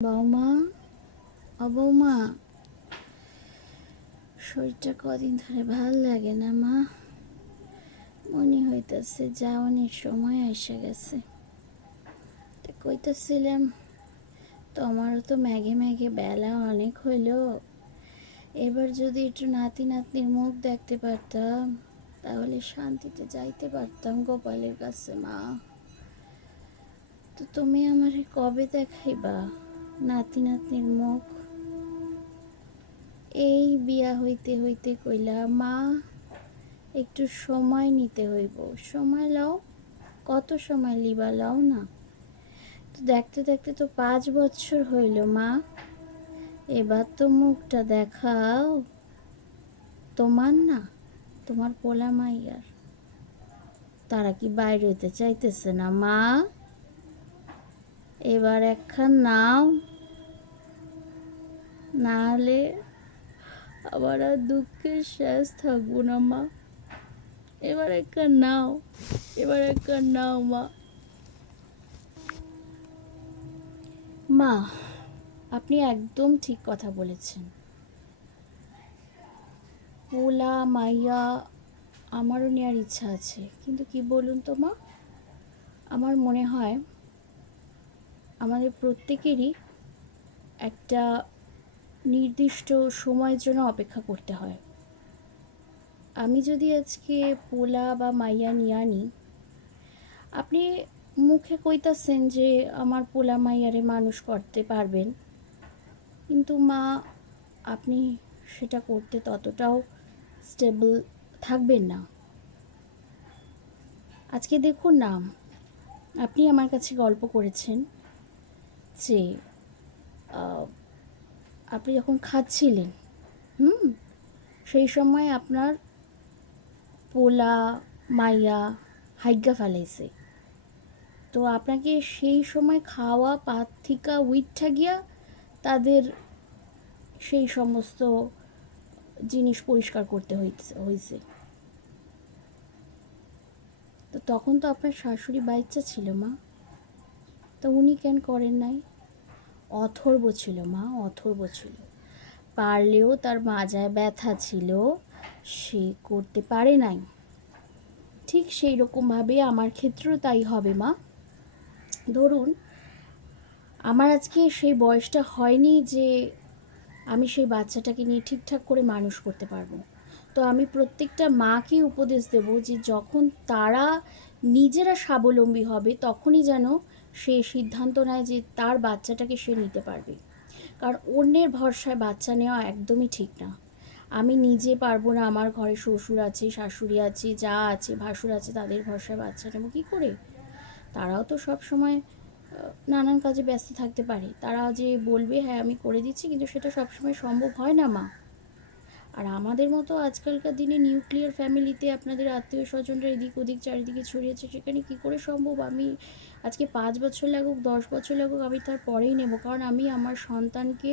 বৌমা, ও বৌমা, শরীরটা কদিন ধরে ভাল লাগে না মা। মনে হইতেছে যাওয়ানির সময় এসে গেছে। কইতেছিলাম তোমারও তো ম্যাগে ম্যাগে বেলা অনেক হইল, এবার যদি একটু নাতি নাতনির মুখ দেখতে পারতাম তাহলে শান্তিতে যাইতে পারতাম গোপালের কাছে মা। তো তুমি আমারে কবে দেখাইবা নাতি নাতনির মুখ? এই বিয়া হইতে হইতে কইলা মা একটু সময় নিতে হইব। সময় লও, কত সময় লিবা লও না। তো দেখতে দেখতে তো 5 বছর হইল মা, এবার তো মুখটা দেখাও। তোমার না, তোমার পোলা মাইয়ার তারা কি বাইরে হইতে চাইতেছে না মা? এবার একখান নাও, না হলে আবার আর দুঃখের শেষ থাকবো না মা। এবার একখান নাও, এবার একখান নাও মা। মা, আপনি একদম ঠিক কথা বলেছেন। পোলা মাইয়া আমারও নেওয়ার ইচ্ছা আছে, কিন্তু কি বলুন তো মা, আমার মনে হয় আমাদের প্রত্যেকেরই একটা নির্দিষ্ট সময়ের জন্য অপেক্ষা করতে হয়। আমি যদি আজকে পোলা বা মাইয়া নিয়ে আনি, আপনি মুখে কইতাছেন যে আমার পোলা মাইয়ারে মানুষ করতে পারবেন, কিন্তু মা আপনি সেটা করতে ততটাও স্টেবল থাকবেন না। আজকে দেখুন না, আপনি আমার কাছে গল্প করেছেন যে আপনি যখন খাচ্ছিলেন, সেই সময় আপনার পোলা মাইয়া হাইগা ফেলাইছে। তো আপনাকে সেই সময় খাওয়া পাত থিকা উইঠা গিয়া তাদের সেই সমস্ত জিনিস পরিষ্কার করতে হয়েছে। তো তখন তো আপনার শাশুড়ি বাচ্চা ছিল মা, তো উনি কেন করেন নাই? অথর্ব ছিল মা, অথর্ব ছিল, পারলেও তার মাজায় ব্যথা ছিল, সে করতে পারে নাই। ঠিক সেই রকমভাবে আমার ক্ষেত্রেও তাই হবে মা। ধরুন আমার আজকে সেই বয়সটা হয়নি যে আমি সেই বাচ্চাটাকে নিয়ে ঠিকঠাক করে মানুষ করতে পারবো। তো আমি প্রত্যেকটা মাকে উপদেশ দেব যে যখন তারা নিজেরা স্বাবলম্বী হবে তখনই যেন সে সিদ্ধান্ত নেয় যে তার বাচ্চাটাকে সে নিতে পারবে। কারণ অন্যের ভরসায় বাচ্চা নেওয়া একদমই ঠিক না। আমি নিজে পারবো না, আমার ঘরে শ্বশুর আছে, শাশুড়ি আছে, যা আছে, ভাসুর আছে, তাদের ভরসায় বাচ্চা নেবো কী করে? তারাও তো সব সময় নানান কাজে ব্যস্ত থাকতে পারে। তারা যে বলবে হ্যাঁ আমি করে দিচ্ছি, কিন্তু সেটা সবসময় সম্ভব হয় না মা। আর আমাদের মতো আজকালকার দিনে নিউক্লিয়ার ফ্যামিলিতে আপনাদের আত্মীয় স্বজনরা এদিক ওদিক চারিদিকে ছড়িয়েছে, সেখানে কি করে সম্ভব? আমি আজকে 5 বছর লাগুক, 10 বছর লাগুক, আমি তার পরেই নেব। কারণ আমি আমার সন্তানকে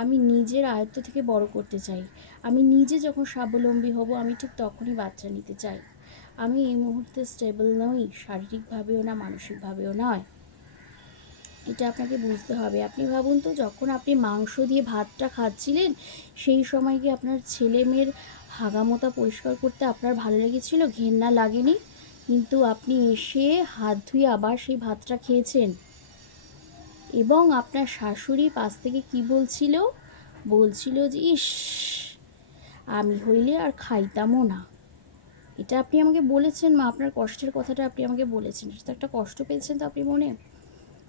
আমি নিজের আয়ত্ত থেকে বড় করতে চাই। আমি নিজে যখন স্বাবলম্বী হব আমি ঠিক তখনই বাচ্চা নিতে চাই। আমি এই মুহূর্তে স্টেবল নই, শারীরিকভাবেও না, মানসিকভাবেও নয়। এটা আপনাকে বুঝতে হবে। আপনি ভাবুন তো, যখন আপনি মাংস দিয়ে ভাতটা খাচ্ছিলেন সেই সময় কি আপনার ছেলে মেয়ের হাগামোতা পরিষ্কার করতে আপনার ভালো লেগেছিল? ঘেন্না লাগেনি? কিন্তু আপনি এসে হাত ধুয়ে আবার সেই ভাতটা খেয়েছেন। এবং আপনার শাশুড়ি পাশ থেকে কি বলছিল? বলছিল যে ইস, আমি হইলে আর খাইতামও না। এটা আপনি আমাকে বলেছেন মা, আপনার কষ্টের কথাটা আপনি আমাকে বলেছেন। সেটা একটা কষ্ট পেয়েছেন তো আপনি মনে,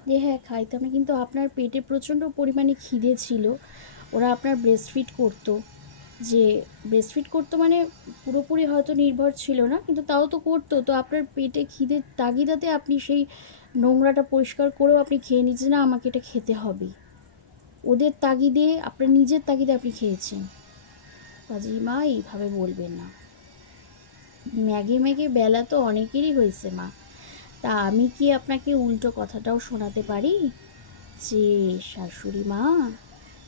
যে হ্যাঁ খাইতাম না, কিন্তু আপনার পেটে প্রচণ্ড পরিমাণে খিদে ছিল। ওরা আপনার ব্রেস্টফিড করতো, যে ব্রেস্টফিড করতো মানে পুরোপুরি হয়তো নির্ভর ছিল না, কিন্তু তাও তো করতো। তো আপনার পেটে খিদের তাগিদাতে আপনি সেই নোংরাটা পরিষ্কার করেও আপনি খেয়ে নিচ্ছেন, না আমাকে এটা খেতে হবে। ওদের তাগিদে, আপনার নিজের তাগিদে আপনি খেয়েছেন। কাজেই মা এইভাবে বলবেন না। ম্যাগে ম্যাগে বেলা তো অনেকেরই হয়েছে মা। তা আমি কি আপনাকে উল্টো কথাটাও শোনাতে পারি যে শাশুড়ি মা,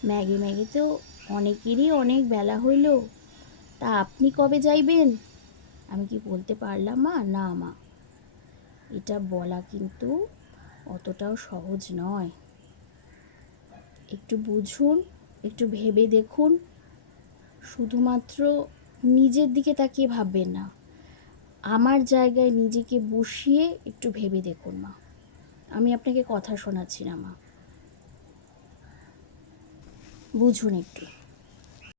ম্যাগে ম্যাগে তো অনেকেরই অনেক বেলা হইল, তা আপনি কবে যাইবেন? আমি কি বলতে পারলাম মা? না মা, এটা বলা কিন্তু অতটাও সহজ নয়। একটু বুঝুন, একটু ভেবে দেখুন। শুধুমাত্র নিজের দিকে তাকিয়ে ভাববেন না, আমার জায়গায় নিজেকে বসিয়ে একটু ভেবে দেখুন মা। আমি আপনাকে কথা শোনাচ্ছি না মা, বুঝুন একটু।